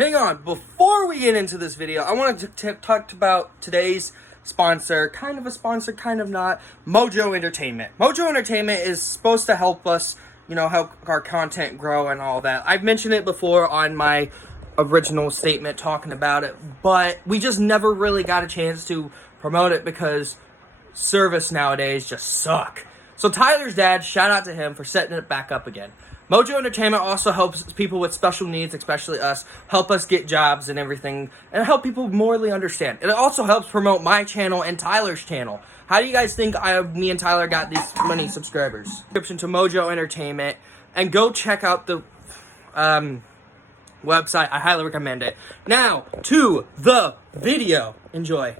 Hang on, before we get into this video, I wanted to talk about today's sponsor, kind of a sponsor, kind of not, Mojo Entertainment. Mojo Entertainment is supposed to help us, help our content grow and all that. I've mentioned it before on my original statement talking about it, but we just never really got a chance to promote it because service nowadays just suck. So Tyler's dad, shout out to him for setting it back up again. Mojo Entertainment also helps people with special needs, especially us, help us get jobs and everything, and help people morally understand. It also helps promote my channel and Tyler's channel. How do you guys think me and Tyler got these many subscribers? Subscription to Mojo Entertainment, and go check out the website. I highly recommend it. Now, to the video. Enjoy.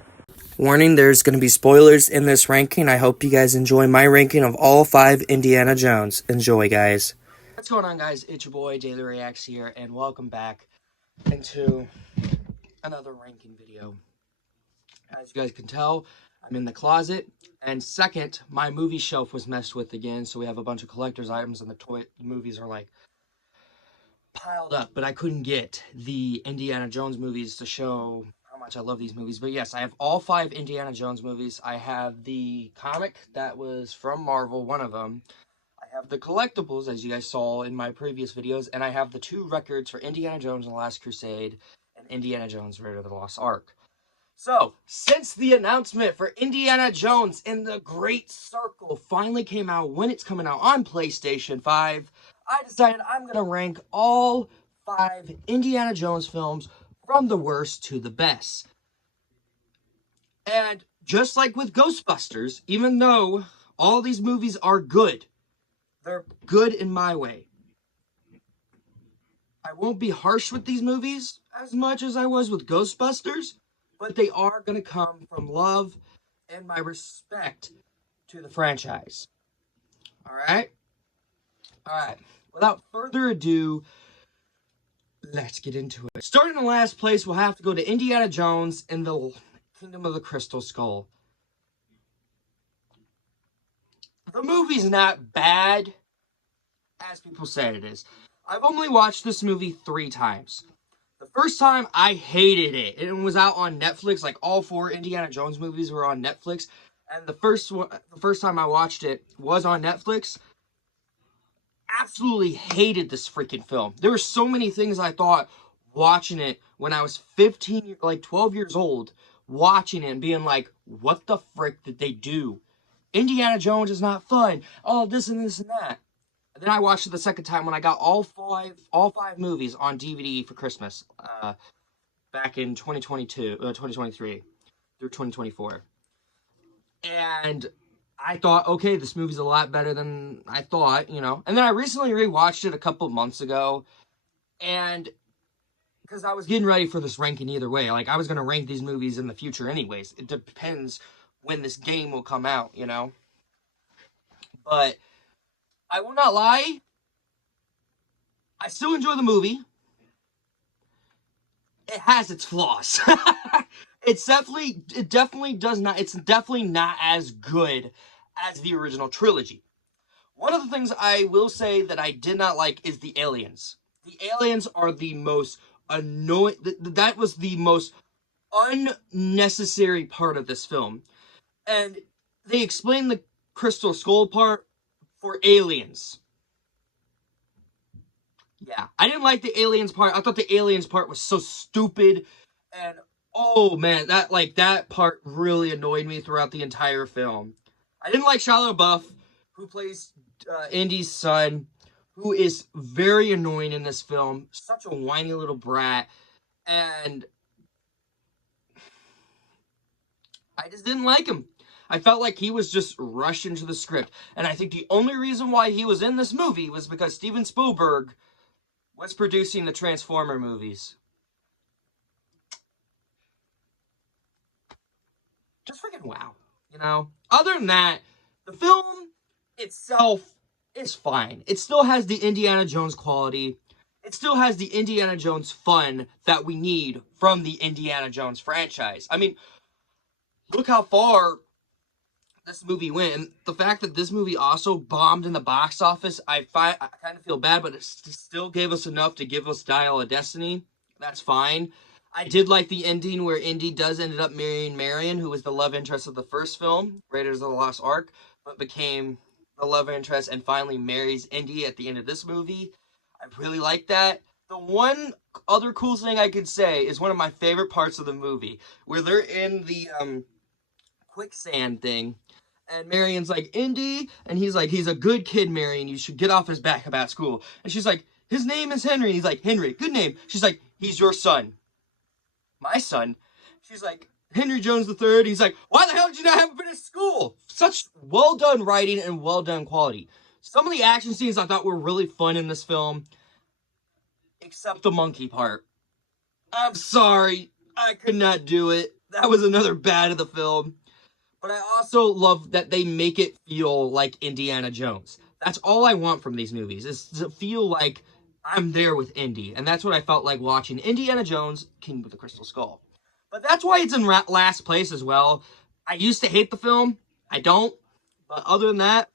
Warning, there's going to be spoilers in this ranking. I hope you guys enjoy my ranking of all 5 Indiana Jones. Enjoy, guys. What's going on, guys? It's your boy, Daily Reacts here, and welcome back into another ranking video. As you guys can tell, I'm in the closet, and second, my movie shelf was messed with again, so we have a bunch of collector's items, and the movies are, like, piled up, but I couldn't get the Indiana Jones movies to show how much I love these movies. But yes, I have all 5 Indiana Jones movies. I have the comic that was from Marvel, one of them. I have the collectibles, as you guys saw in my previous videos, and I have the 2 records for Indiana Jones and the Last Crusade and Indiana Jones Raiders of the Lost Ark. So, since the announcement for Indiana Jones in the Great Circle finally came out when it's coming out on PlayStation 5, I decided I'm going to rank all 5 Indiana Jones films from the worst to the best. And just like with Ghostbusters, even though all these movies are good, they're good in my way. I won't be harsh with these movies as much as I was with Ghostbusters, but they are going to come from love and my respect to the franchise. Alright? Alright. Without further ado, let's get into it. Starting in last place, we'll have to go to Indiana Jones and the Kingdom of the Crystal Skull. The movie's not bad, as people say it is. I've only watched this movie 3 times. The first time, I hated it. It was out on Netflix. Like, all 4 Indiana Jones movies were on Netflix. And the first time I watched it was on Netflix. Absolutely hated this freaking film. There were so many things I thought watching it when I was 12 years old, watching it and being like, what the frick did they do? Indiana Jones is not fun. Oh, this and this and that. And then I watched it the second time when I got all five movies on DVD for Christmas, back in 2023 through 2024. And I thought, okay, this movie's a lot better than I thought, And then I recently rewatched it a couple months ago, and because I was getting ready for this ranking either way. Like, I was going to rank these movies in the future anyways. It depends when this game will come out, But I will not lie, I still enjoy the movie. It has its flaws. It's definitely not as good as the original trilogy. One of the things I will say that I did not like is the aliens. The aliens are the most annoying. That was the most unnecessary part of this film. And they explained the Crystal Skull part for aliens. Yeah, I didn't like the aliens part. I thought the aliens part was so stupid. And, oh man, that part really annoyed me throughout the entire film. I didn't like Shia LaBeouf, who plays Indy's son, who is very annoying in this film. Such a whiny little brat. And I just didn't like him. I felt like he was just rushed into the script. And I think the only reason why he was in this movie was because Steven Spielberg was producing the Transformer movies. Just freaking wow, Other than that, the film itself is fine. It still has the Indiana Jones quality. It still has the Indiana Jones fun that we need from the Indiana Jones franchise. I mean, look how far this movie went. And the fact that this movie also bombed in the box office, I kind of feel bad, but it still gave us enough to give us Dial of Destiny. That's fine. I did like the ending where Indy does ended up marrying Marion, who was the love interest of the first film, Raiders of the Lost Ark, but became the love interest and finally marries Indy at the end of this movie. I really like that. The one other cool thing I could say is one of my favorite parts of the movie, where they're in the quicksand thing, and Marion's like, Indy, and he's like, he's a good kid, Marion, you should get off his back about school. And she's like, his name is Henry. And he's like, Henry, good name. She's like, he's your son. My son? She's like, Henry Jones III. He's like, why the hell did you not have him finish school? Such well done writing and well done quality. Some of the action scenes I thought were really fun in this film, except the monkey part. I'm sorry, I could not do it. That was another bad of the film. But I also love that they make it feel like Indiana Jones. That's all I want from these movies, is to feel like I'm there with Indy. And that's what I felt like watching Indiana Jones, King of the Crystal Skull. But that's why it's in last place as well. I used to hate the film. I don't. But other than that,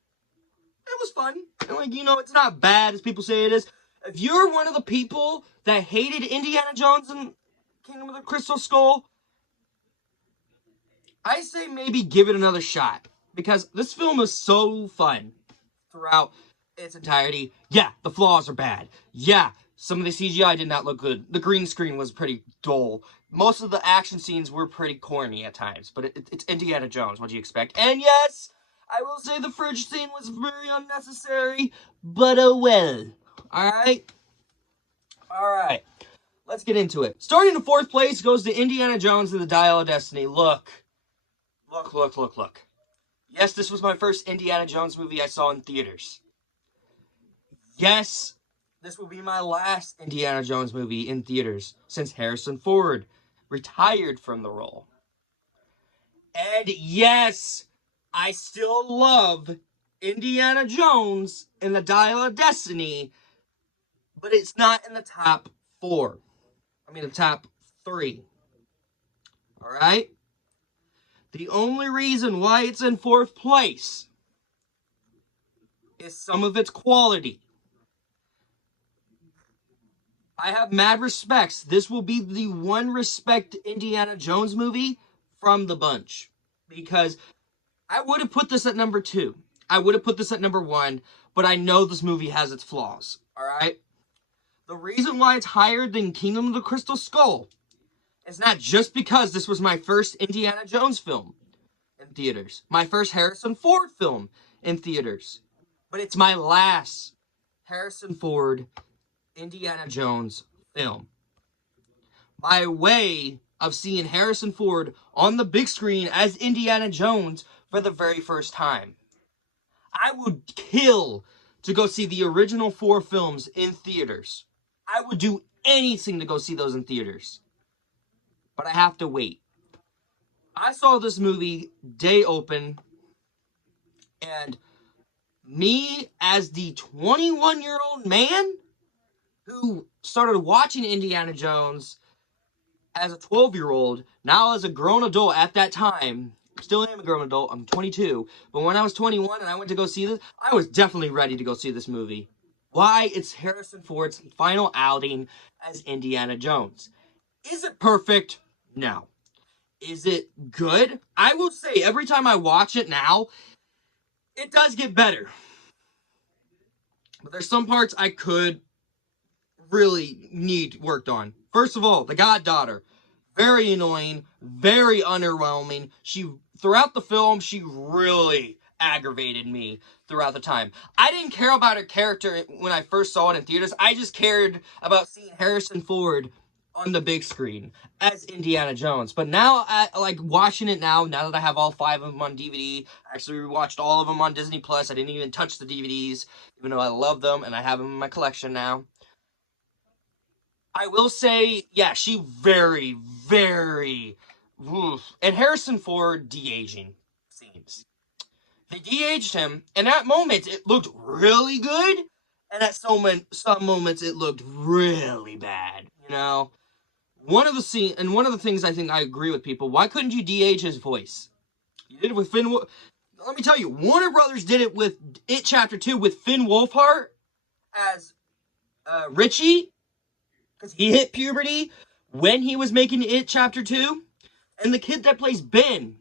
it was fun. And like, you know, it's not bad as people say it is. If you're one of the people that hated Indiana Jones and Kingdom of the Crystal Skull, I say maybe give it another shot. Because this film is so fun throughout its entirety. Yeah, the flaws are bad. Yeah, some of the CGI did not look good. The green screen was pretty dull. Most of the action scenes were pretty corny at times. But it's Indiana Jones. What do you expect? And yes, I will say the fridge scene was very unnecessary. But oh well. Alright? Alright. Let's get into it. Starting in 4th place goes to Indiana Jones and the Dial of Destiny. Look. Look. Yes, this was my first Indiana Jones movie I saw in theaters. Yes, this will be my last Indiana Jones movie in theaters since Harrison Ford retired from the role. And yes, I still love Indiana Jones and the Dial of Destiny, but it's not in the top 4. I mean, the top 3. Alright? The only reason why it's in 4th place is some of its quality. I have mad respects. This will be the one respect Indiana Jones movie from the bunch. Because I would have put this at number 2. I would have put this at number 1. But I know this movie has its flaws. Alright? The reason why it's higher than Kingdom of the Crystal Skull is not just because this was my first Indiana Jones film in theaters. My first Harrison Ford film in theaters. But it's my last Harrison Ford Indiana Jones film. My way of seeing Harrison Ford on the big screen as Indiana Jones for the very first time. I would kill to go see the original 4 films in theaters. I would do anything to go see those in theaters. But I have to wait. I saw this movie day open, and me as the 21-year-old man who started watching Indiana Jones as a 12-year-old, now as a grown adult at that time, still am a grown adult, I'm 22, but when I was 21 and I went to go see this, I was definitely ready to go see this movie. Why? It's Harrison Ford's final outing as Indiana Jones. Is it perfect? No. Is it good? I will say, every time I watch it now, it does get better. But there's some parts I could really need worked on. First of all, the goddaughter. Very annoying, very underwhelming. Throughout the film, she really aggravated me throughout the time. I didn't care about her character when I first saw it in theaters. I just cared about seeing Harrison Ford on the big screen as Indiana Jones. But now, like watching it now that I have all 5 of them on DVD, I actually rewatched all of them on Disney Plus. I didn't even touch the DVDs, even though I love them and I have them in my collection now. I will say, yeah, she very, and Harrison Ford de-aging scenes. They de-aged him, and at moments it looked really good, and at some moments it looked really bad, you know? One of the things I think I agree with people, why couldn't you de-age his voice? You did it with Finn. Let me tell you, Warner Brothers did it with It Chapter 2 with Finn Wolfhard as Richie. Because he hit puberty when he was making It Chapter 2. And the kid that plays Ben,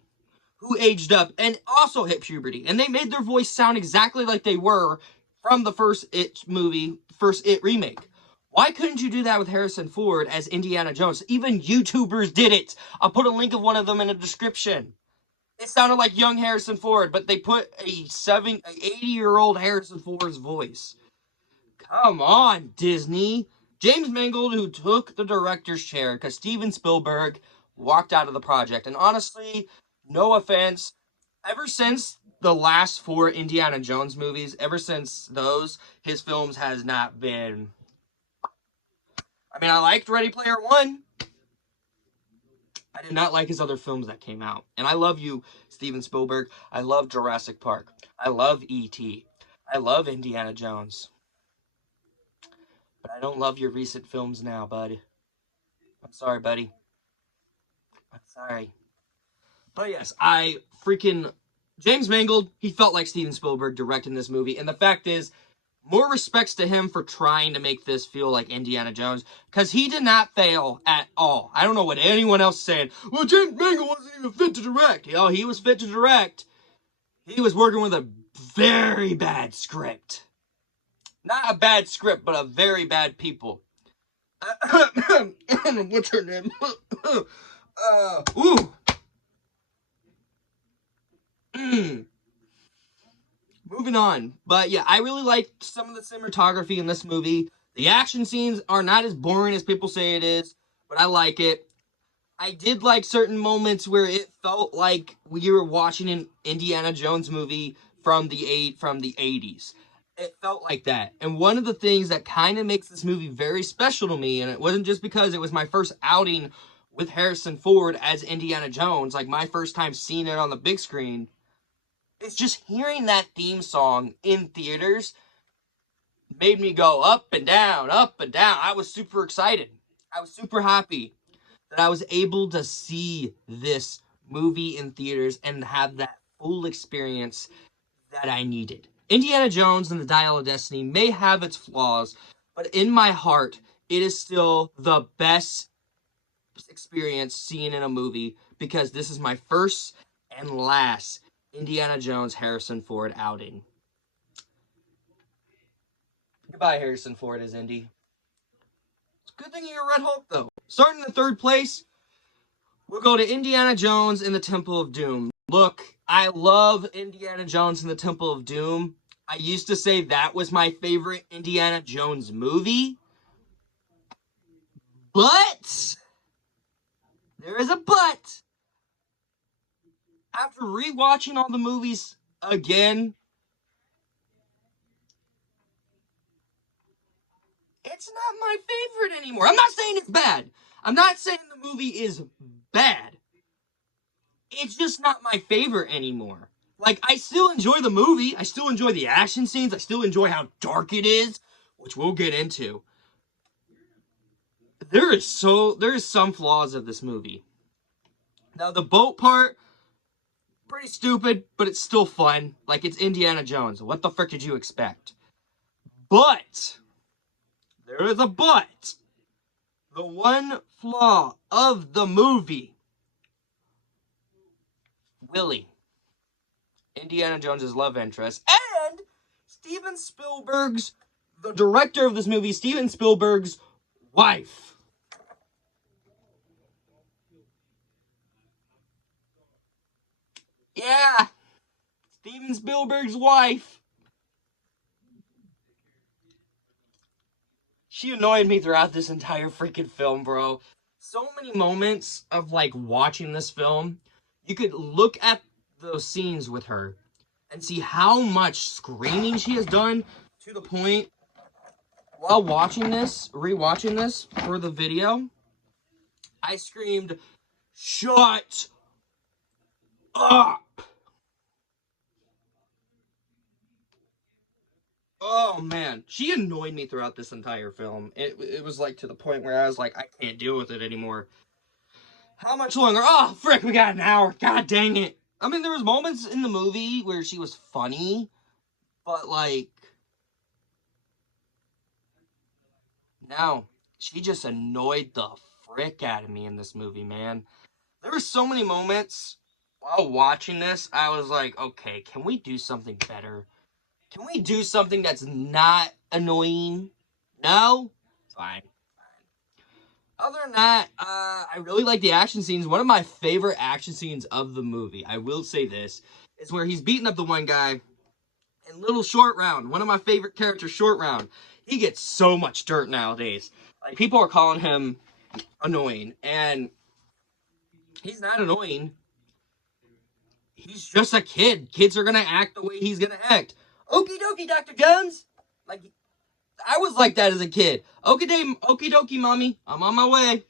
who aged up and also hit puberty. And they made their voice sound exactly like they were from the first It movie, first It remake. Why couldn't you do that with Harrison Ford as Indiana Jones? Even YouTubers did it. I'll put a link of one of them in the description. It sounded like young Harrison Ford, but they put a 80-year-old Harrison Ford's voice. Come on, Disney. James Mangold, who took the director's chair because Steven Spielberg walked out of the project. And honestly, no offense, ever since the last 4 Indiana Jones movies, ever since those, his films has not been... I mean, I liked Ready Player One. I did not like his other films that came out. And I love you, Steven Spielberg. I love Jurassic Park. I love E.T. I love Indiana Jones. But I don't love your recent films now, bud. I'm sorry, buddy. I'm sorry. But yes, James Mangold, he felt like Steven Spielberg directing this movie. And the fact is, more respects to him for trying to make this feel like Indiana Jones, because he did not fail at all. I don't know what anyone else is saying. Well, James Mangold wasn't even fit to direct. Oh, he was fit to direct. He was working with a very bad script. Not a bad script, but a very bad people. What's her name? Ooh. Moving on. But yeah, I really like some of the cinematography in this movie. The action scenes are not as boring as people say it is, but I like it. I did like certain moments where it felt like we were watching an Indiana Jones movie from the 80s. It felt like that. And one of the things that kind of makes this movie very special to me, and it wasn't just because it was my first outing with Harrison Ford as Indiana Jones, like my first time seeing it on the big screen, it's just hearing that theme song in theaters made me go up and down, up and down. I was super excited. I was super happy that I was able to see this movie in theaters and have that full experience that I needed. Indiana Jones and the Dial of Destiny may have its flaws, but in my heart, it is still the best experience seeing in a movie because this is my first and last Indiana Jones Harrison Ford outing. Goodbye, Harrison Ford as Indy. It's a good thing you're Red Hulk, though. Starting in 3rd place, we'll go to Indiana Jones and the Temple of Doom. Look, I love Indiana Jones and the Temple of Doom. I used to say that was my favorite Indiana Jones movie. But, there is a but. After rewatching all the movies again, it's not my favorite anymore. I'm not saying it's bad. I'm not saying the movie is bad. It's just not my favorite anymore. Like, I still enjoy the movie. I still enjoy the action scenes. I still enjoy how dark it is, which we'll get into. There is some flaws of this movie. Now, the boat part, pretty stupid, but it's still fun. Like, it's Indiana Jones. What the frick did you expect? But, there is a but. The one flaw of the movie, Willie, Indiana Jones's love interest, and Steven Spielberg's, the director of this movie, Steven Spielberg's wife. Yeah, Steven Spielberg's wife. She annoyed me throughout this entire freaking film, bro. So many moments of, like, watching this film, you could look at those scenes with her and see how much screaming she has done to the point, while watching this, rewatching this for the video, I screamed, "Shut up!" Oh, man. She annoyed me throughout this entire film. It was, like, to the point where I was like, I can't deal with it anymore. How much longer? Oh, frick, we got an hour. God dang it. I mean, there was moments in the movie where she was funny, but, like, no. she just annoyed the frick out of me in this movie, man. There were so many moments while watching this, I was like, okay, can we do something better? Can we do something that's not annoying? No? Fine. Other than that, I really like the action scenes. One of my favorite action scenes of the movie, I will say this, is where he's beating up the one guy in Little Short Round. One of my favorite characters, Short Round. He gets so much dirt nowadays. Like, people are calling him annoying, and he's not annoying. He's just a kid. Kids are gonna act the way he's gonna act. Okie dokie, Dr. Jones. Like, I was like that as a kid. Okie dokie, mommy. I'm on my way.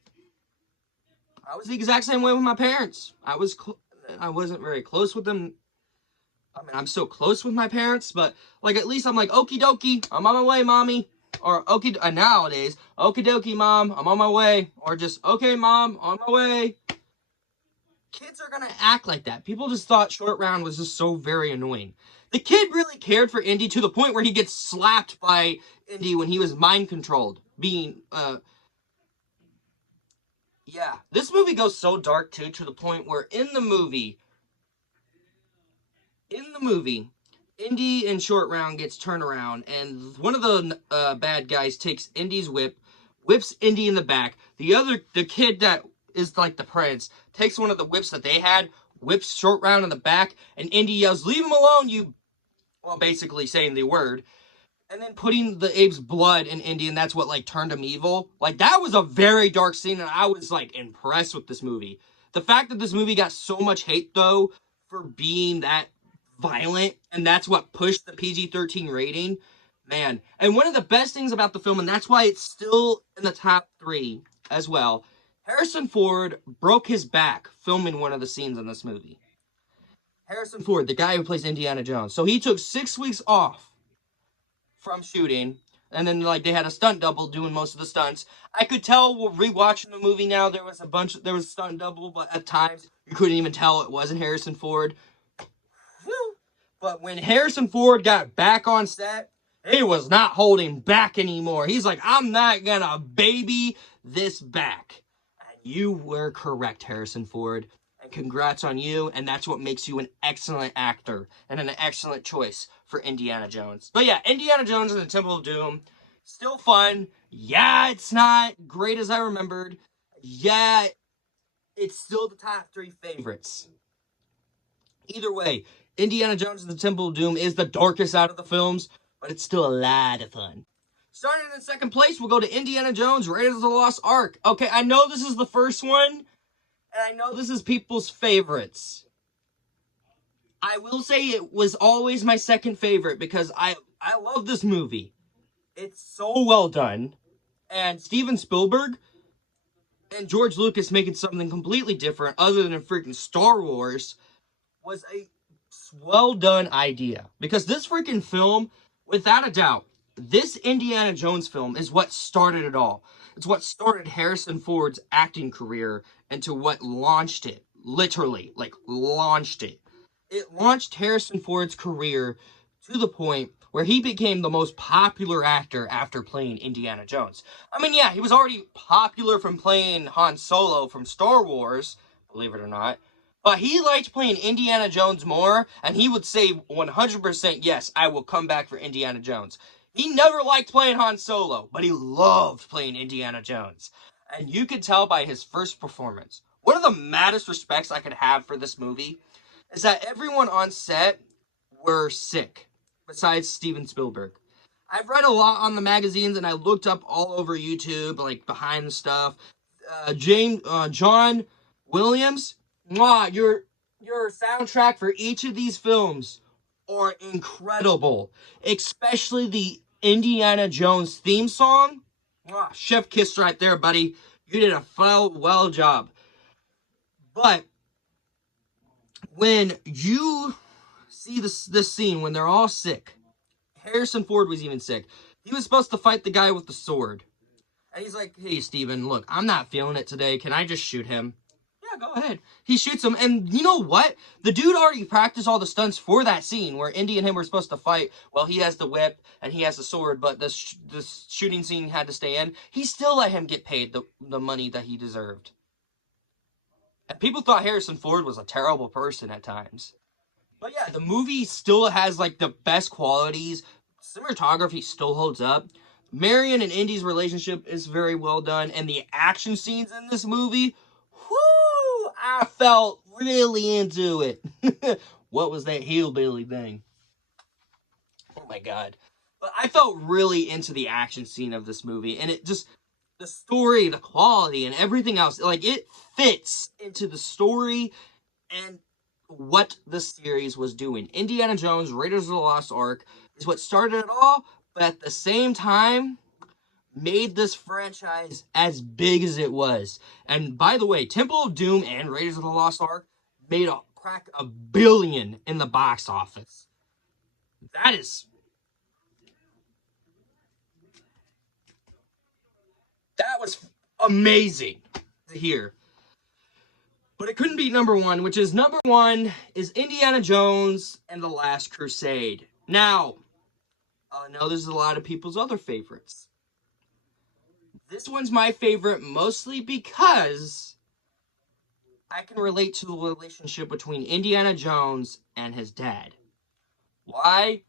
I was the exact same way with my parents. I wasn't very close with them. I mean, I'm still close with my parents, but, like, at least I'm like, okie dokie, I'm on my way, mommy. Or, nowadays, okie dokie, mom, I'm on my way. Or just, okay, mom, on my way. Kids are gonna act like that. People just thought Short Round was just so very annoying. The kid really cared for Indy to the point where he gets slapped by Indy when he was mind controlled. Yeah. This movie goes so dark, too, to the point where in the movie, Indy and Short Round gets turned around, and one of the bad guys takes Indy's whip, whips Indy in the back. The kid that is like the prince, takes one of the whips that they had, whips Short Round in the back, and Indy yells, "Leave him alone, you..." Well, basically saying the word. And then putting the ape's blood in Indy, and that's what, like, turned him evil. Like, that was a very dark scene, and I was, like, impressed with this movie. The fact that this movie got so much hate, though, for being that violent, and that's what pushed the PG-13 rating, man. And one of the best things about the film, and that's why it's still in the top 3 as well, Harrison Ford broke his back filming one of the scenes in this movie. Harrison Ford, the guy who plays Indiana Jones. So he took 6 weeks off from shooting, and then, like, they had a stunt double doing most of the stunts. I could tell, rewatching the movie now, there was a stunt double, but at times you couldn't even tell it wasn't Harrison Ford. But when Harrison Ford got back on set, he was not holding back anymore. He's like, I'm not gonna baby this back. And you were correct, Harrison Ford. And congrats on you, and that's what makes you an excellent actor and an excellent choice for Indiana Jones. But yeah, Indiana Jones and the Temple of Doom, still fun. Yeah, it's not great as I remembered. Yeah, it's still the top 3 favorites. Either way, Indiana Jones and the Temple of Doom is the darkest out of the films, but it's still a lot of fun. Starting in second place, we'll go to Indiana Jones, Raiders of the Lost Ark. Okay, I know this is the first one, and I know this is people's favorites. I will say it was always my second favorite because I love this movie. It's so well done. And Steven Spielberg and George Lucas making something completely different other than freaking Star Wars was a well done idea. Because this freaking film, without a doubt, this Indiana Jones film is what started it all. It's what started Harrison Ford's acting career into what launched it. Literally, like, launched it. It launched Harrison Ford's career to the point where he became the most popular actor after playing Indiana Jones. I mean, yeah, he was already popular from playing Han Solo from Star Wars, believe it or not. But he liked playing Indiana Jones more, and he would say 100% yes, I will come back for Indiana Jones. He never liked playing Han Solo, but he loved playing Indiana Jones. And you could tell by his first performance. One of the maddest respects I could have for this movie is that everyone on set were sick, besides Steven Spielberg. I've read a lot on the magazines, and I looked up all over YouTube, like, behind the stuff. John Williams, your soundtrack for each of these films are incredible. Especially the Indiana Jones theme song. Chef kiss right there, buddy. You did a well job. But when you see this scene when they're all sick, Harrison Ford was even sick. He was supposed to fight the guy with the sword. And he's like, hey, Steven, look, I'm not feeling it today. Can I just shoot him? Yeah, go ahead. He shoots him, and you know what? The dude already practiced all the stunts for that scene where Indy and him were supposed to fight. Well, he has the whip and he has the sword, but the shooting scene had to stay in. He still let him get paid the money that he deserved. And people thought Harrison Ford was a terrible person at times. But yeah, the movie still has like the best qualities. Cinematography still holds up. Marion and Indy's relationship is very well done, and the action scenes in this movie, whoo, I felt really into it. What was that hillbilly thing? Oh my god. But I felt really into the action scene of this movie, and it just, the story, the quality, and everything else, like, it fits into the story and what the series was doing. Indiana Jones, Raiders of the Lost Ark is what started it all, but at the same time, made this franchise as big as it was. And by the way, Temple of Doom and Raiders of the Lost Ark made a crack $1 billion in the box office. That was amazing to hear. But it couldn't beat number one, which is number one is Indiana Jones and the Last Crusade. Now, I know there's a lot of people's other favorites. This one's my favorite mostly because I can relate to the relationship between Indiana Jones and his dad. Why?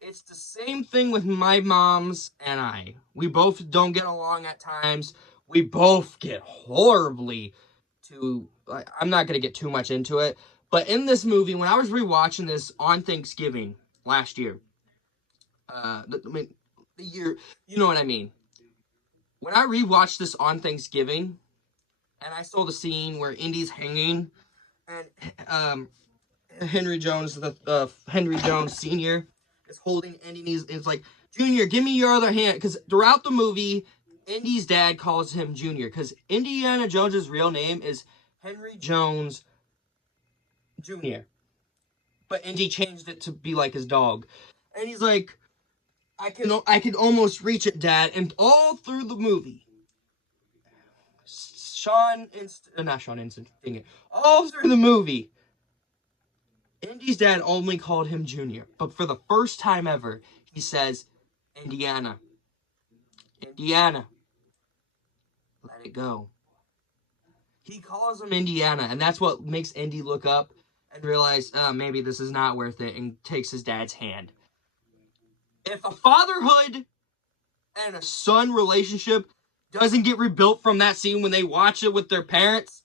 It's the same thing with my moms and I. We both don't get along at times. We both get horribly to... I'm not going to get too much into it. But in this movie, when I was rewatching this on Thanksgiving last year, the year, you know what I mean. When I rewatched this on Thanksgiving, and I saw the scene where Indy's hanging, and Henry Jones, Henry Jones Sr. is holding Indy, and he's like, Junior, give me your other hand. Because throughout the movie, Indy's dad calls him Junior, because Indiana Jones's real name is Henry Jones Jr. But Indy changed it to be like his dog. And he's like, I can almost reach it, Dad. And all through the movie, all through the movie, Indy's dad only called him Junior. But for the first time ever, he says, Indiana. Indiana. Let it go. He calls him Indiana, and that's what makes Indy look up and realize, maybe this is not worth it, and takes his dad's hand. If a fatherhood and a son relationship doesn't get rebuilt from that scene when they watch it with their parents,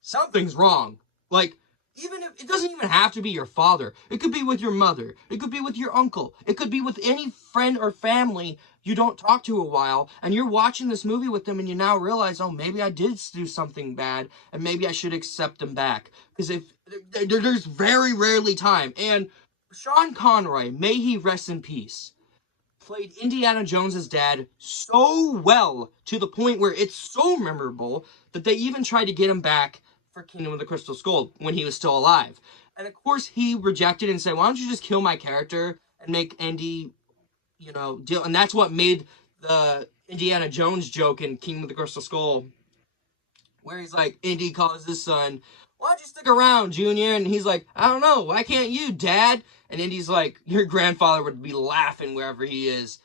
something's wrong. Like, even if it doesn't even have to be your father, it could be with your mother, it could be with your uncle, it could be with any friend or family you don't talk to a while, and you're watching this movie with them, and you now realize, oh, maybe I did do something bad, and maybe I should accept them back. Because if there's very rarely time, and Sean Connery, may he rest in peace, played Indiana Jones's dad so well to the point where it's so memorable that they even tried to get him back for Kingdom of the Crystal Skull when he was still alive. And of course, he rejected and said, why don't you just kill my character and make Indy, deal. And that's what made the Indiana Jones joke in Kingdom of the Crystal Skull, where he's like, Indy calls his son, why don't you stick around, Junior? And he's like, I don't know, why can't you, Dad? And Indy's like, your grandfather would be laughing wherever he is.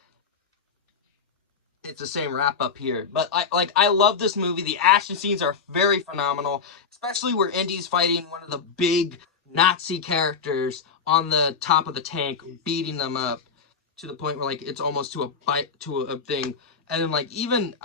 It's the same wrap up here. But I love this movie. The action scenes are very phenomenal, especially where Indy's fighting one of the big Nazi characters on the top of the tank, beating them up to the point where it's almost to a thing. And then even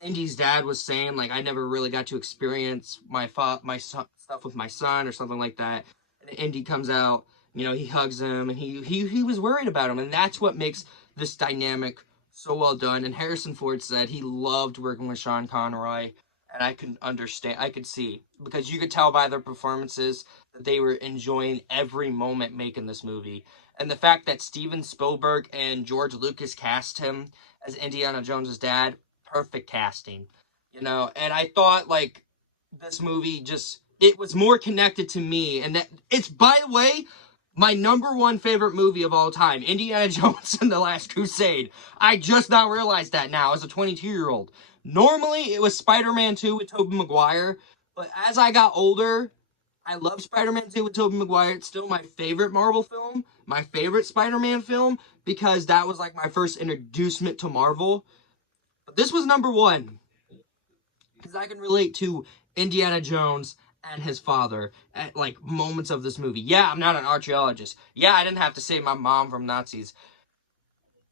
Indy's dad was saying I never really got to experience my stuff with my son or something like that. And Indy comes out, he hugs him, and he was worried about him, and that's what makes this dynamic so well done. And Harrison Ford said he loved working with Sean Connery, and I could understand, I could see, because you could tell by their performances that they were enjoying every moment making this movie. And the fact that Steven Spielberg and George Lucas cast him as Indiana Jones's dad, perfect casting, and I thought this movie it was more connected to me, and that it's, by the way, my number one favorite movie of all time, Indiana Jones and the Last Crusade. I just now realized that now as a 22-year-old. Normally, it was Spider-Man 2 with Tobey Maguire, But as I got older, I love Spider-Man 2 with Tobey Maguire. It's still my favorite Marvel film, my favorite Spider-Man film, because that was like my first introducement to Marvel. But this was number one, because I can relate to Indiana Jones and his father at like moments of this movie. Yeah, I'm not an archaeologist. Yeah, I didn't have to save my mom from Nazis.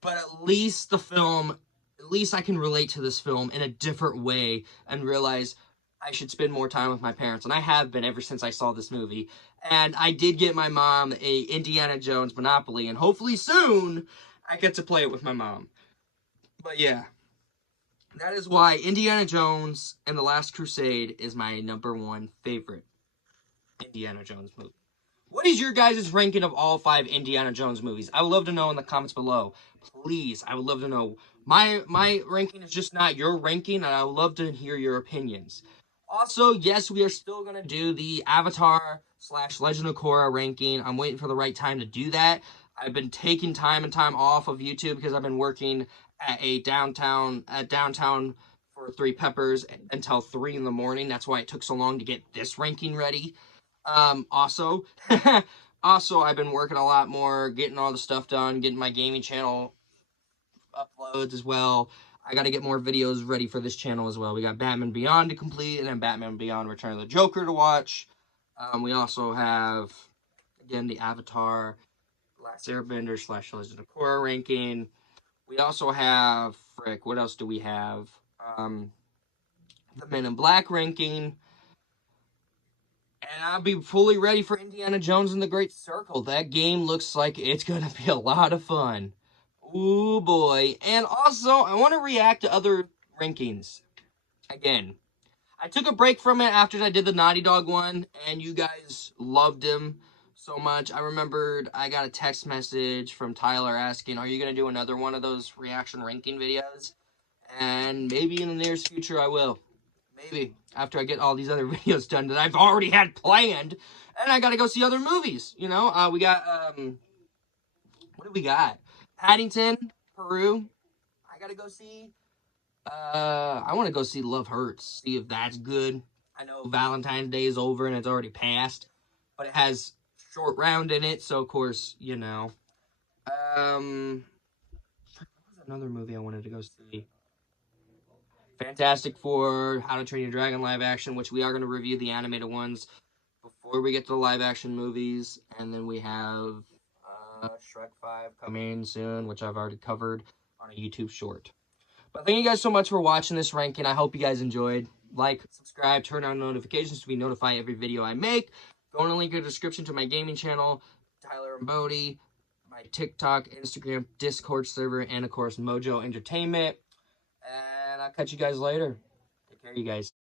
But at least the film, at least I can relate to this film in a different way and realize I should spend more time with my parents. And I have been ever since I saw this movie. And I did get my mom a Indiana Jones Monopoly, and hopefully soon I get to play it with my mom. But yeah, that is why Indiana Jones and The Last Crusade is my number one favorite Indiana Jones movie. What is your guys' ranking of all 5 Indiana Jones movies? I would love to know in the comments below. Please, I would love to know. My ranking is just not your ranking, and I would love to hear your opinions. Also, yes, we are still going to do the Avatar / Legend of Korra ranking. I'm waiting for the right time to do that. I've been taking time off of YouTube because I've been working at downtown for Three Peppers until 3 in the morning. That's why it took so long to get this ranking ready. Also, I've been working a lot more, getting all the stuff done, getting my gaming channel uploads as well. I got to get more videos ready for this channel as well. We got Batman Beyond to complete, and then Batman Beyond Return of the Joker to watch. We also have, again, the Avatar Last Airbender / Legend of Korra ranking. We also have, what else do we have? The Men in Black ranking. And I'll be fully ready for Indiana Jones and the Great Circle. That game looks like it's going to be a lot of fun. Ooh, boy. And also, I want to react to other rankings. Again, I took a break from it after I did the Naughty Dog one, and you guys loved him so much. I remembered I got a text message from Tyler asking, are you going to do another one of those reaction ranking videos? And maybe in the nearest future I will. Maybe after I get all these other videos done that I've already had planned, and I gotta go see other movies. You know, we got what do we got? Paddington, Peru. I gotta go see. I want to go see Love Hurts. See if that's good. I know Valentine's Day is over and it's already passed, but it has Short Round in it, so of course you know. What was another movie I wanted to go see? Fantastic Four, How to Train Your Dragon live action, which we are going to review the animated ones before we get to the live action movies. And then we have Shrek 5 coming soon, which I've already covered on a YouTube short. But thank you guys so much for watching this ranking. I hope you guys enjoyed. Like, subscribe, turn on notifications to be notified every video I make. Go in the link in the description to my gaming channel, Tyler and Bodie, my TikTok, Instagram, Discord server, and of course Mojo Entertainment. And I'll catch you guys later. Take care, you guys.